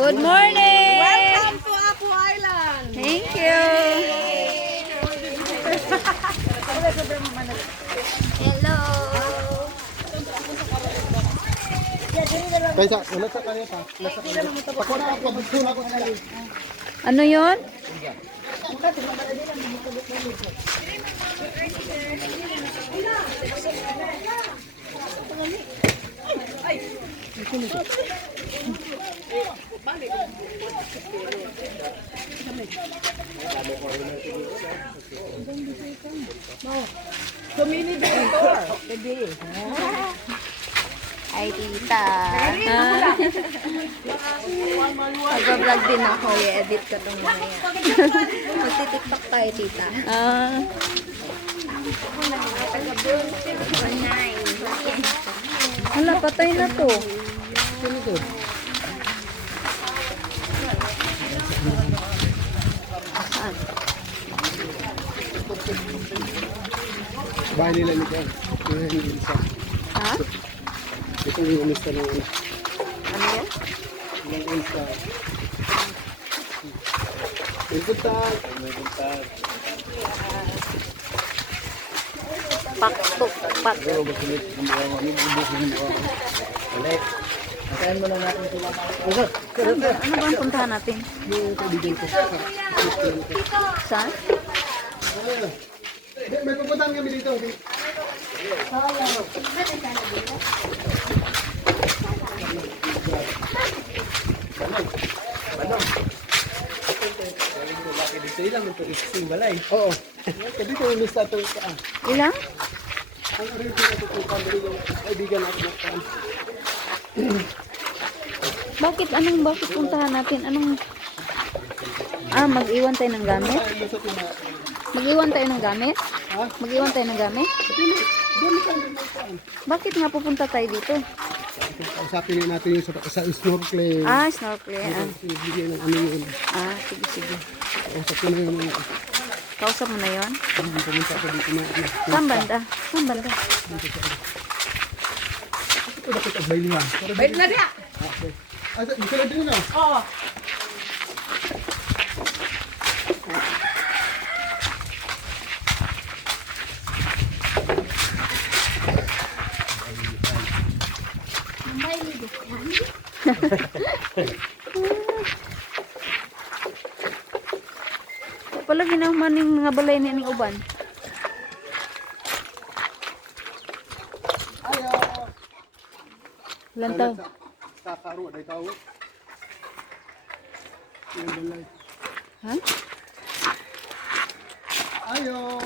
Good morning! Welcome to Apu Island! Thank you! Hello! Kaysa, wala sa kanya pa. Pakuna ako, pagsun ako sa kanya. Ano yun? Sumini dito. Ay, tita. Mag-vlog din ako. I-edit ko itong mga yan. Magti-tiktok tayo, tita. Hala, patay na to. Saan? Bahay nila ni Ken. Ha? Ito yung umista ng ano. Ano yan? Yung umista. May buntag. Paktok, pak. Pero basilit. Balik. Makain mo lang natin sila. Ano ba ang puntahan natin? Yung kaibigan ko. Saan? May pupuntahan kami dito. Oo. Sabi ko yung lista ito. Ilang? Ang rin ko yung kaibigan natin. Bakit puntahan natin? Mag-iwan tayo ng gamit? Lusot na. Mag-iwan tayo ng gamit? Ha? Mag-iwan tayo ng gamit? Gamit ang gamit. Bakit nga pupunta tayo dito? Kausapin natin yung sa snorkeling. Snorkeling. Bigyan ng ano yun. Sige. Kausapin na yung Kausap mo na yon? pumunta ko dito na. Saan banda? Saan banda? Ito dapat ang baylihan. Bait na diya! Gusto na din na. Oo. Pala ginaman yung mga balay ni uban. Ayaw. Ilan taon? Sa karo, day tao. Yung balay. Ha? Ayaw.